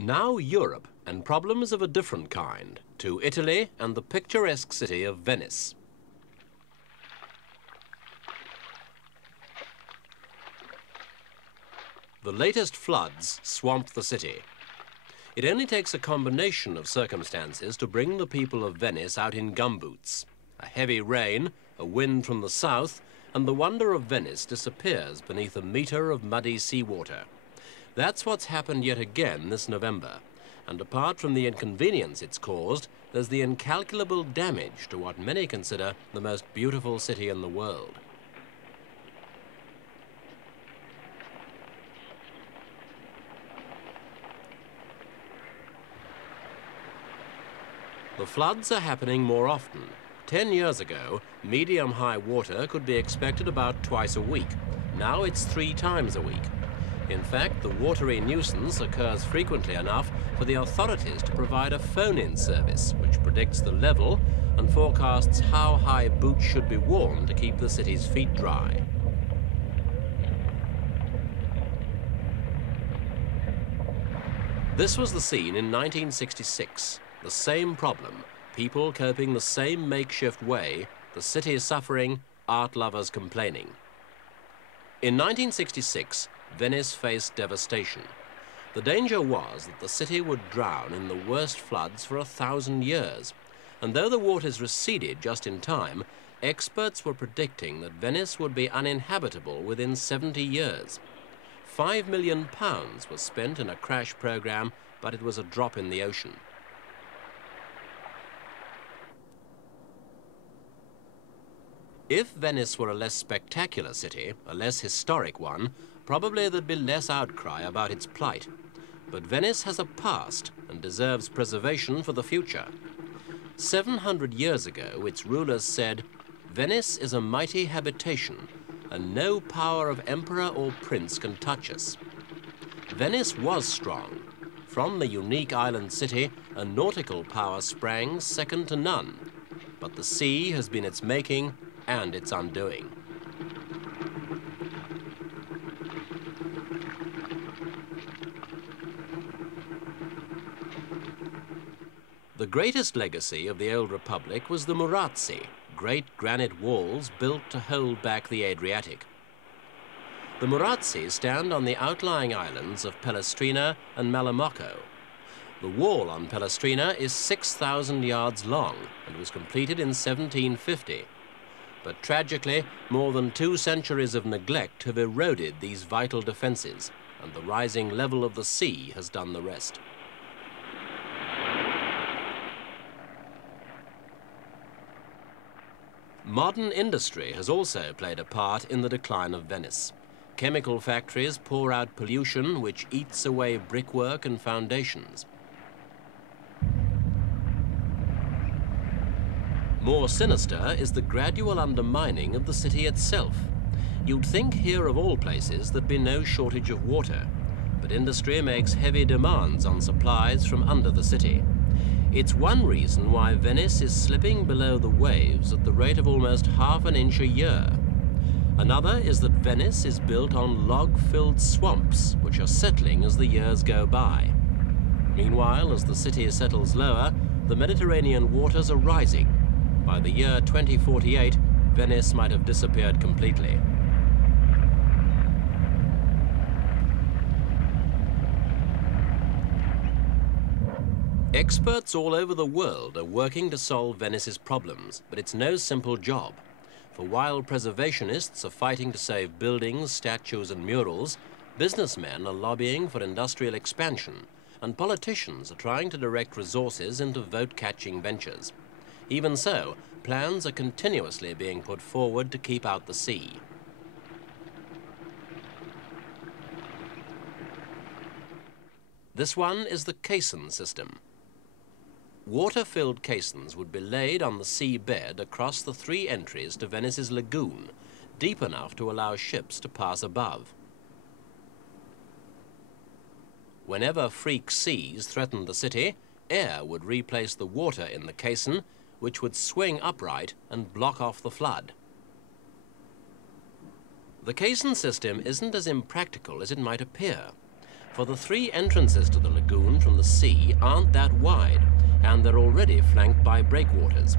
Now Europe, and problems of a different kind, to Italy and the picturesque city of Venice. The latest floods swamped the city. It only takes a combination of circumstances to bring the people of Venice out in gumboots. A heavy rain, a wind from the south, and the wonder of Venice disappears beneath a metre of muddy seawater. That's what's happened yet again this November. And apart from the inconvenience it's caused, there's the incalculable damage to what many consider the most beautiful city in the world. The floods are happening more often. 10 years ago, medium-high water could be expected about twice a week. Now it's 3 times a week. In fact, the watery nuisance occurs frequently enough for the authorities to provide a phone-in service which predicts the level and forecasts how high boots should be worn to keep the city's feet dry. This was the scene in 1966. The same problem, people coping the same makeshift way, the city suffering, art lovers complaining. In 1966, Venice faced devastation. The danger was that the city would drown in the worst floods for 1,000 years. And though the waters receded just in time, experts were predicting that Venice would be uninhabitable within 70 years. £5 million was spent in a crash program, but it was a drop in the ocean. If Venice were a less spectacular city, a less historic one, probably there'd be less outcry about its plight. But Venice has a past and deserves preservation for the future. 700 years ago, its rulers said, "Venice is a mighty habitation, and no power of emperor or prince can touch us." Venice was strong. From the unique island city, a nautical power sprang second to none. But the sea has been its making and its undoing. The greatest legacy of the old republic was the Murazzi, great granite walls built to hold back the Adriatic. The Murazzi stand on the outlying islands of Pellestrina and Malamocco. The wall on Pellestrina is 6,000 yards long and was completed in 1750. But tragically, more than 2 centuries of neglect have eroded these vital defenses, and the rising level of the sea has done the rest. Modern industry has also played a part in the decline of Venice. Chemical factories pour out pollution which eats away brickwork and foundations. More sinister is the gradual undermining of the city itself. You'd think here of all places there'd be no shortage of water, but industry makes heavy demands on supplies from under the city. It's one reason why Venice is slipping below the waves at the rate of almost half an inch a year. Another is that Venice is built on log-filled swamps, which are settling as the years go by. Meanwhile, as the city settles lower, the Mediterranean waters are rising. By the year 2048, Venice might have disappeared completely. Experts all over the world are working to solve Venice's problems, but it's no simple job. For while preservationists are fighting to save buildings, statues and murals, businessmen are lobbying for industrial expansion, and politicians are trying to direct resources into vote-catching ventures. Even so, plans are continuously being put forward to keep out the sea. This one is the caisson system. Water-filled caissons would be laid on the sea bed across the 3 entries to Venice's lagoon, deep enough to allow ships to pass above. Whenever freak seas threatened the city, air would replace the water in the caisson, which would swing upright and block off the flood. The caisson system isn't as impractical as it might appear. For the three entrances to the lagoon from the sea aren't that wide, and they're already flanked by breakwaters.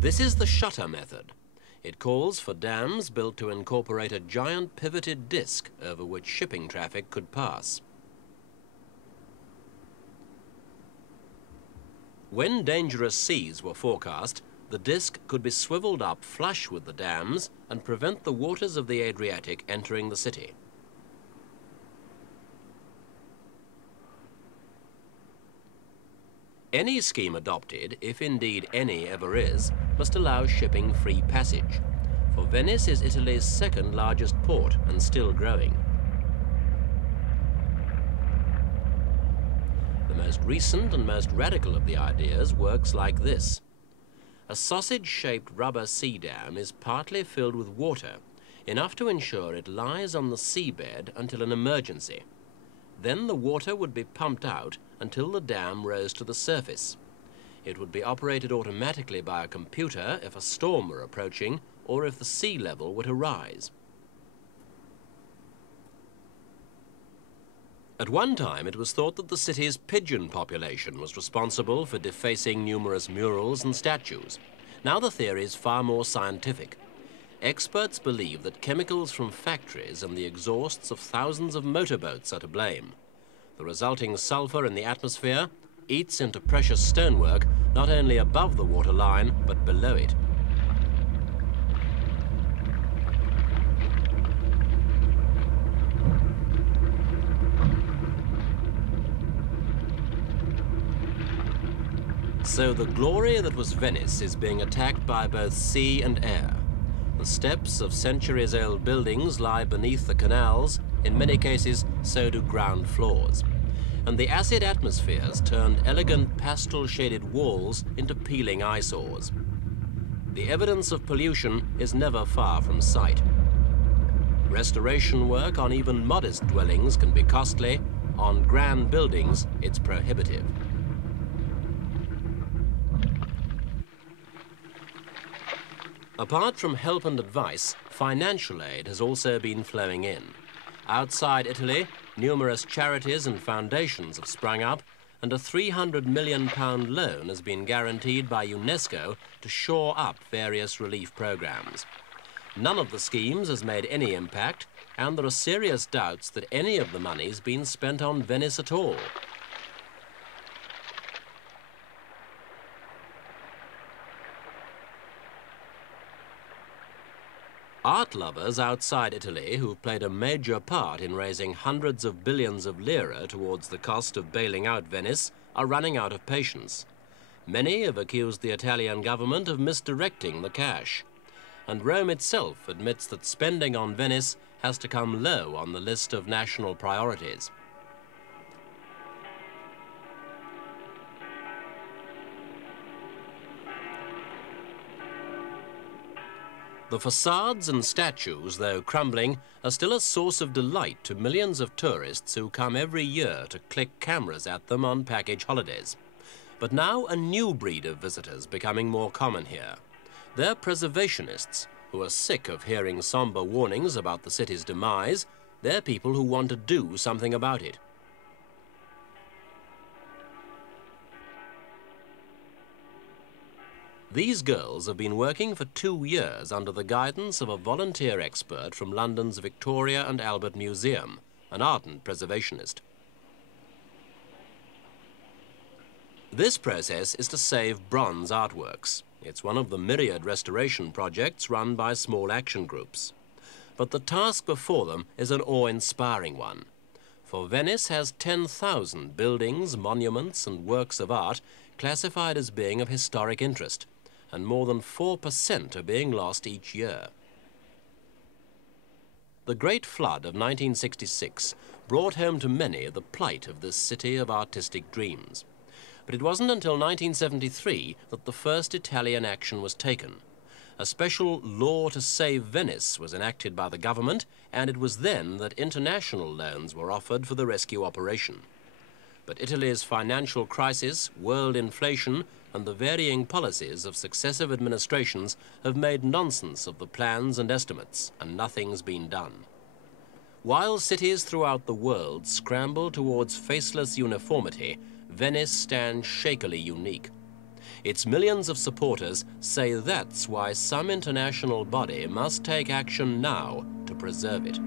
This is the shutter method. It calls for dams built to incorporate a giant pivoted disc over which shipping traffic could pass. When dangerous seas were forecast, the disc could be swiveled up flush with the dams and prevent the waters of the Adriatic entering the city. Any scheme adopted, if indeed any ever is, must allow shipping free passage, for Venice is Italy's second largest port and still growing. The most recent and most radical of the ideas works like this. A sausage-shaped rubber sea dam is partly filled with water, enough to ensure it lies on the seabed until an emergency. Then the water would be pumped out until the dam rose to the surface. It would be operated automatically by a computer if a storm were approaching or if the sea level were to rise. At one time, it was thought that the city's pigeon population was responsible for defacing numerous murals and statues. Now the theory is far more scientific. Experts believe that chemicals from factories and the exhausts of thousands of motorboats are to blame. The resulting sulfur in the atmosphere eats into precious stonework not only above the waterline, but below it. So the glory that was Venice is being attacked by both sea and air. The steps of centuries-old buildings lie beneath the canals. In many cases, so do ground floors. And the acid atmospheres turned elegant pastel-shaded walls into peeling eyesores. The evidence of pollution is never far from sight. Restoration work on even modest dwellings can be costly. On grand buildings, it's prohibitive. Apart from help and advice, financial aid has also been flowing in. Outside Italy, numerous charities and foundations have sprung up, and a £300 million loan has been guaranteed by UNESCO to shore up various relief programs. None of the schemes has made any impact, and there are serious doubts that any of the money's been spent on Venice at all. Art lovers outside Italy, who've played a major part in raising hundreds of billions of lire towards the cost of bailing out Venice, are running out of patience. Many have accused the Italian government of misdirecting the cash. And Rome itself admits that spending on Venice has to come low on the list of national priorities. The facades and statues, though crumbling, are still a source of delight to millions of tourists who come every year to click cameras at them on package holidays. But now a new breed of visitors becoming more common here. They're preservationists who are sick of hearing somber warnings about the city's demise. They're people who want to do something about it. These girls have been working for 2 years under the guidance of a volunteer expert from London's Victoria and Albert Museum, an ardent preservationist. This process is to save bronze artworks. It's one of the myriad restoration projects run by small action groups. But the task before them is an awe-inspiring one. For Venice has 10,000 buildings, monuments and works of art classified as being of historic interest, and more than 4% are being lost each year. The Great Flood of 1966 brought home to many the plight of this city of artistic dreams. But it wasn't until 1973 that the first Italian action was taken. A special law to save Venice was enacted by the government, and it was then that international loans were offered for the rescue operation. But Italy's financial crisis, world inflation, and the varying policies of successive administrations have made nonsense of the plans and estimates, and nothing's been done. While cities throughout the world scramble towards faceless uniformity, Venice stands shakily unique. Its millions of supporters say that's why some international body must take action now to preserve it.